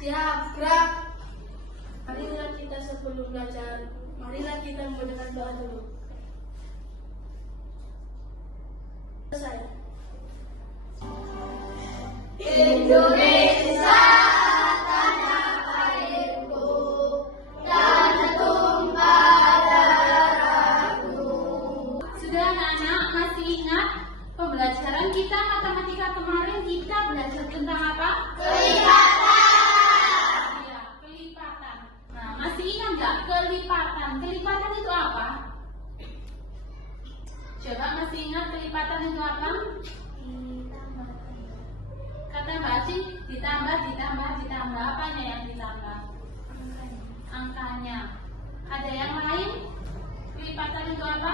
Siap, gerak. Marilah kita sebelum belajar, marilah kita membacakan doa dulu. Selesai. Indonesia tanah airku, tanah tumpah darahku. Sudah anak-anak masih ingat pembelajaran kita matematika kemarin kita belajar tentang apa? Kelipatan. Ya, kelipatan. Nah, masih ingat nggak kelipatan? Kelipatan itu apa? Coba masih ingat kelipatan itu apa? Kata Mbak Aci, ditambah. Apanya yang ditambah? Angkanya. Ada yang lain? Kelipatan itu apa?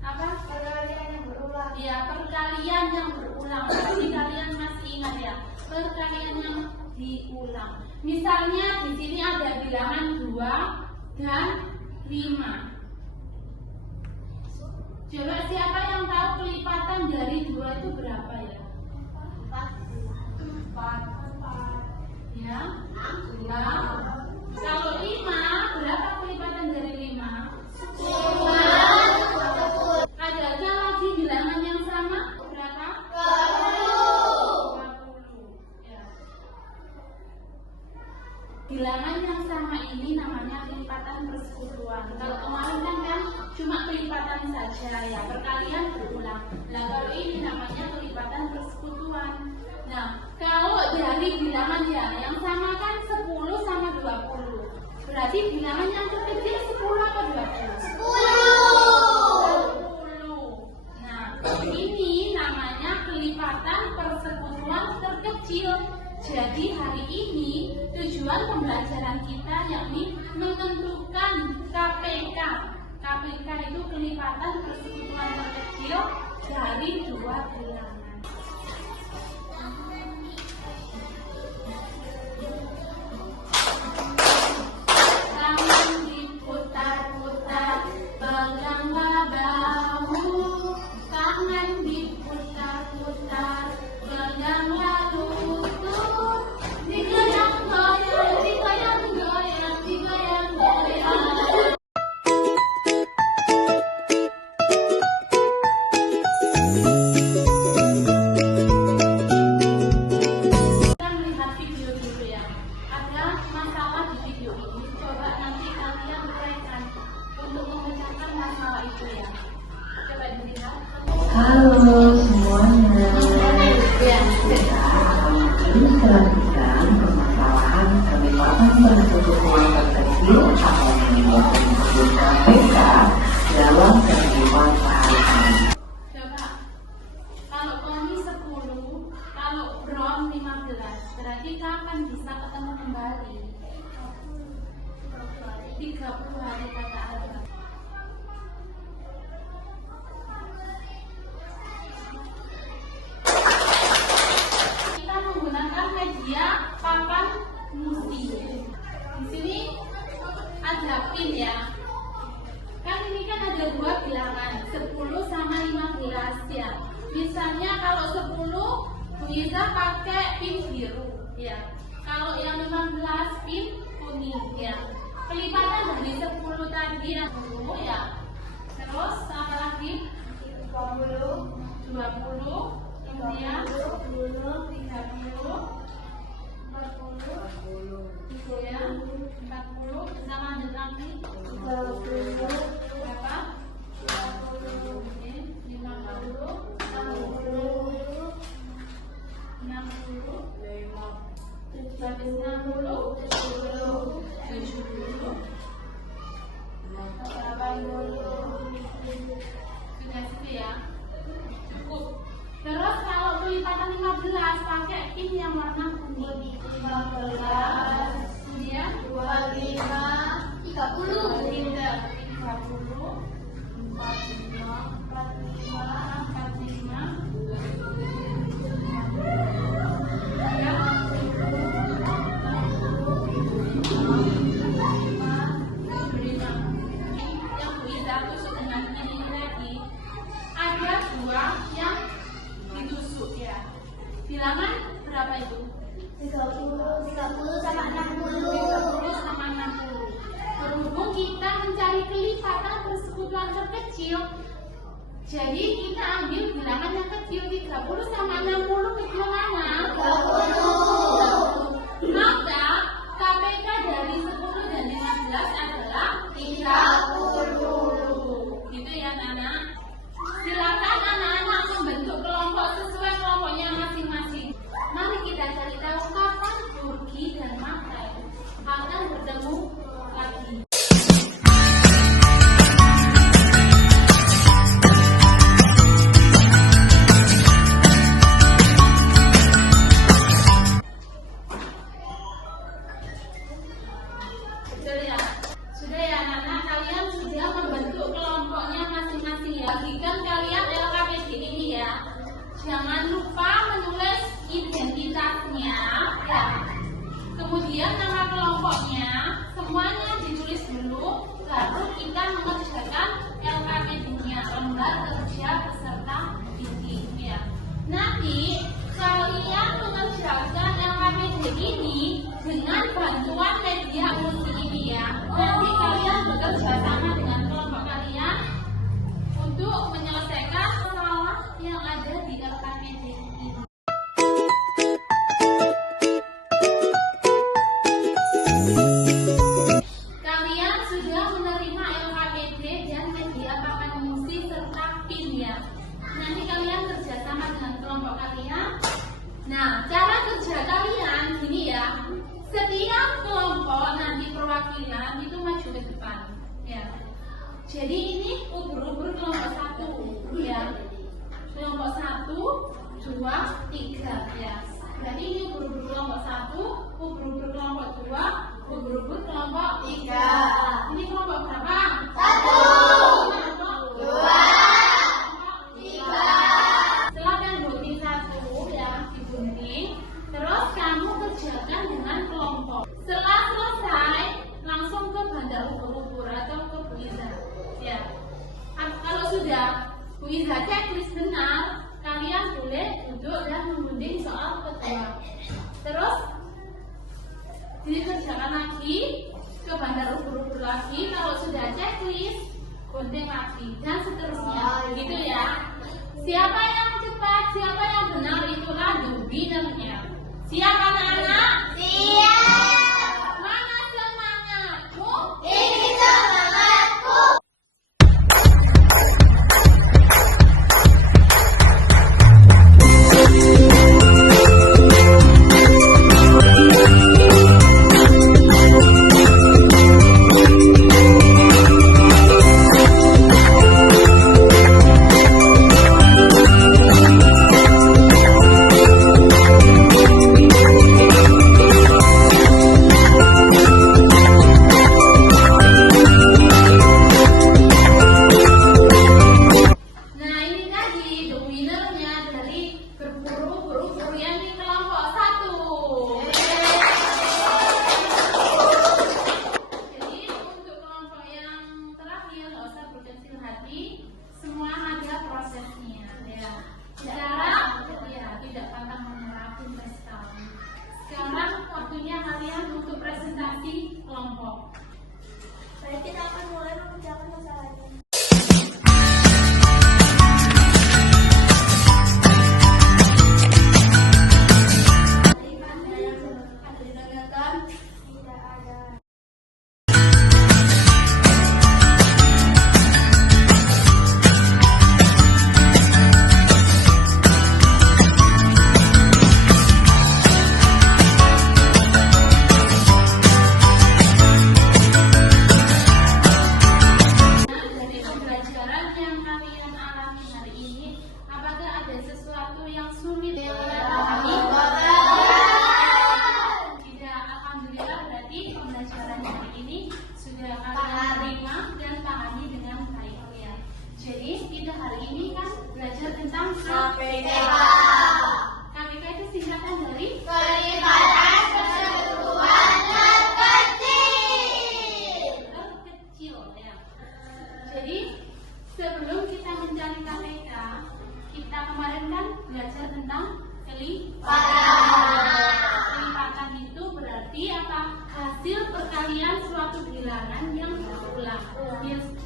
Apa? Perkalian yang berulang. Ya, perkalian yang berulang. Berarti kalian masih ingat ya, perkalian yang diulang. Misalnya di sini ada bilangan 2 dan 5. Coba siapa yang tahu kelipatan dari 2 itu berapa ya? 4. Ya, 6. Kalau 5, berapa kelipatan dari 5? 10. Adakah lagi bilangan yang sama? Berapa? 20. Ya. Bilangan yang sama ini namanya kelipatan persekutuan. Kalau kemarin kan cuma kelipatan saja ya, perkalian berulang. Nah, kalau ini namanya kelipatan persekutuan. Nah, kalau dari bilangan yang sama kan 10 sama 20. Berarti bilangan yang terkecil 10 atau 20? 10. Nah, ini namanya kelipatan persekutuan terkecil. Jadi hari ini tujuan pembelajaran kita yakni menentukan KPK. KPK itu kelipatan persekutuan terkecil dari 2 bilangan. Tangan diputar-putar, peganglah bahu. Tangan diputar-putar, peganglah lutut. Digoyang-goyang, digoyang-goyang, digoyang-goyang. Kita melihat video dulu ya. Ada masalah di video ini. Coba nanti kalian uraikan untuk memecahkan masalah itu ya. Coba dilihat. Halo semuanya. Ya. Ini selanjutkan permasalahan kelipatan persekutuan terkecil atau yang disebut KPK dalam kehidupan sehari-hari. Coba. Kalau Tony 10, kalau Bron 15, berarti kapan bisa ketemu kembali? 30 hari kata Alba. Kita menggunakan media papan musi. Di sini ada pin ya. Kan ini kan ada 2 bilangan, 10 sama 15 ya. Misalnya kalau 10 bisa pakai pin biru ya. Kalau yang 15 pin kuning ya. Kelipatan dari 10 tadi yang dulu ya. Terus apa lagi? 20. 20, kemudian 30. 30, 40. itu ya, 40, bisa lanjut lagi 30. berapa? 40. Oke, 50, 60, 70, sudah situ ya, cukup. Terus kalau kelipatan 15 pakai pin yang warna kuning. 15. Kemudian 25. 30. pindah 30, 45, 30. Jadi kita ambil bilangan yang kecil 30 sama 60 kecil mana? 30. Maka KPK dari 10 dan 15 adalah 30. Gitu ya anak-anak. Silakan anak-anak membentuk kelompok sesuai kelompoknya masing-masing. Mari kita cari tahu kapan Turki dan Makai akan bertemu lagi. Sudah ya anak-anak, kalian sudah membentuk kelompoknya masing-masing ya. Bagikan kalian LKPD ini ya. Jangan lupa menulis identitasnya ya. Kemudian nama kelompoknya semuanya ditulis dulu, baru kita mengerjakan LKPD-nya, lembar kerja peserta didik ya. Nanti kalian mengerjakan LKPD ini dengan bantuan media multi ini ya. Nanti kalian bekerja sama dengan kelompok kalian untuk menyelesaikan masalah yang ada di LKPD ini. Kalian sudah menerima LKPD dan media papan fungsi serta PIN ya. Nanti kalian kerjasama dengan kelompok kalian. Nah, cara kerja kalian gini ya. Setiap kelompok nanti perwakilan itu maju ke depan ya. Jadi ini ubur-ubur kelompok 1 ya. Kelompok 1, 2, 3 ya. Berarti ini ubur-ubur kelompok 1, ubur-ubur kelompok 2, ubur-ubur kelompok 3. Ini kelompok berapa? 1, 2, 3. Silakan gunting 1 ya, digunting. Terus kamu kerjakan dengan kelompok. Setelah selesai, langsung ke bandar ubur-ubur atau ke Bu Iza ya. Kalau sudah Bu Iza checklist benar, kalian boleh duduk dan mengunding soal kedua. Terus dikerjakan lagi ke bandar ubur-ubur lagi. Kalau sudah checklist, gunting lagi dan seterusnya. Gitu ya. Siapa yang cepat, siapa yang benar, itulah the winner-nya. Siap anak-anak? Siap. Mana semangatmu? Ini semangatku.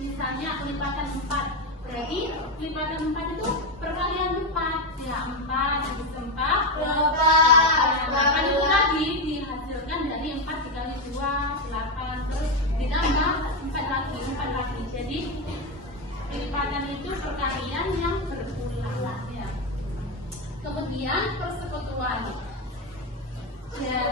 Misalnya kelipatan 4, berarti kelipatan 4 itu perkalian 4 ya, 4 dikali 4 8 itu tadi dihasilkan dari 4 dikali 2 8, terus ditambah 4 lagi. Jadi pelipatan itu perkalian yang berulang ya. Kemudian persekutuan. Ya,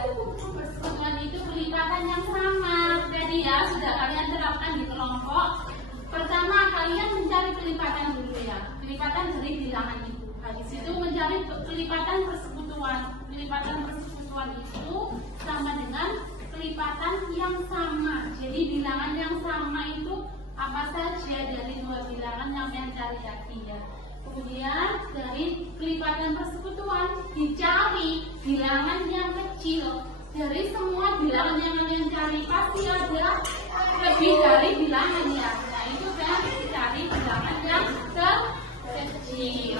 persekutuan itu pelipatan yang sama. Jadi ya, sudah kalian terapkan di kelompok. Pertama, kalian mencari pelipatan dulu ya. Pelipatan dari bilangan itu. Habis itu mencari pelipatan persekutuan. Pelipatan persekutuan itu sama dengan pelipatan yang sama. Jadi bilangan yang sama itu apa saja dari dua bilangan yang kalian cari tadi ya. Kemudian dari pelipatan persekutuan dicari bilangan yang kecil. Dari semua bilangan yang kalian cari pasti ada lebih dari bilangan ya. Nah itu kan cari bilangan yang kecil.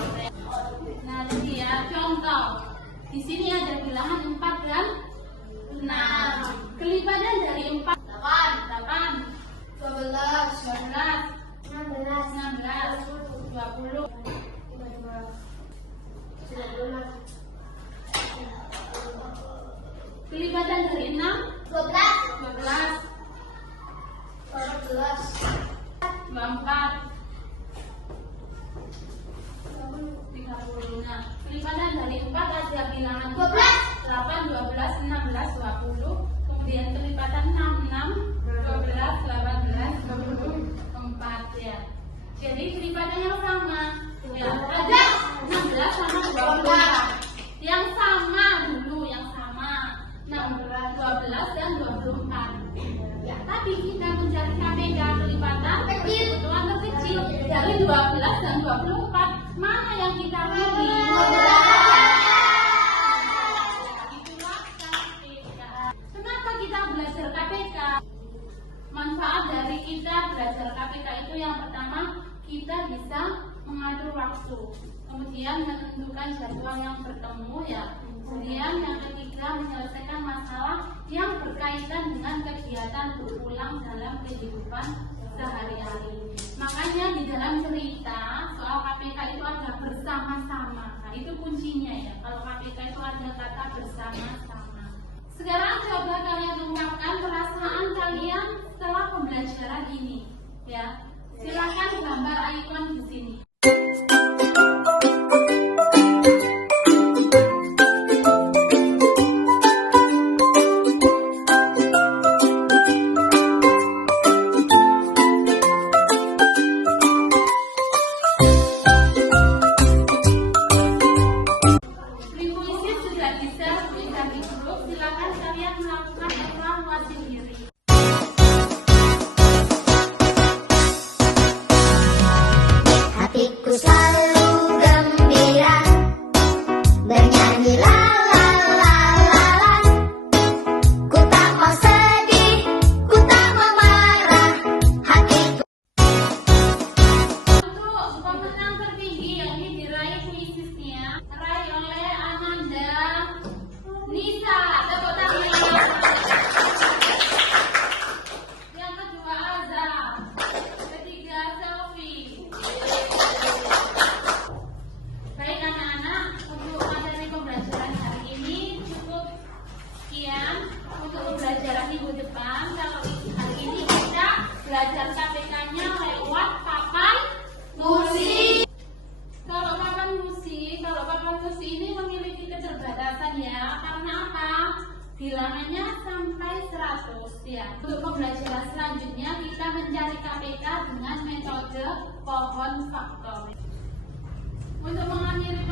Nah jadi ya contoh. Di sini ada bilangan 4 dan 6. Kelipatan dari 4 8 12 20 kelipatan dari 6 12 24 30. Nah, kelipatan dari 4 ada bilangan 8 12 16 20. Kemudian kelipatan 6 12 18 24 ya. Jadi kelipatan yang sama ya, ada 16 sama 24. Yang sama dulu, yang sama 16, 12 dan 24. Ya, tadi kita mencari KPK kelipatan persekutuan terkecil dari 12 dan 24. Mana yang kita pilih? Itulah KPK. Kenapa kita belajar KPK? Manfaat dari kita belajar KPK itu yang pertama, kita bisa mengatur waktu, kemudian menentukan jadwal yang bertemu ya. Kemudian yang ketiga, menyelesaikan masalah yang berkaitan dengan kegiatan berulang dalam kehidupan sehari-hari. Makanya di dalam cerita soal KPK itu ada bersama-sama. Nah itu kuncinya ya. Kalau KPK itu ada kata bersama-sama. Sekarang coba kalian ungkapkan perasaan kalian setelah pembelajaran ini ya. Silakan gambar ikon di sini. Prepuisi sudah bisa di grup. Silakan kalian melakukan evaluasi diri. Hatiku selalu gembira, bernyanyi la la la la la. Ku tak mau sedih, ku tak mau marah. Hatiku. Untuk pemenang tertinggi yang ini diraih puisisnya diraih oleh Ananda Nisa. Tepuk tangan. Yang kedua Azza. Ketiga Selfie. Baik anak-anak, untuk materi pembelajaran hari ini cukup sekian. Untuk pembelajaran minggu depan, kalau hari ini kita belajar KPK-nya lewat papan musik. Kalau papan musik ini memiliki keterbatasan ya. Karena apa? Bilangannya sampai 100 ya. Untuk pembelajaran selanjutnya kita mencari KPK dengan metode pohon faktor. Untuk mengakhiri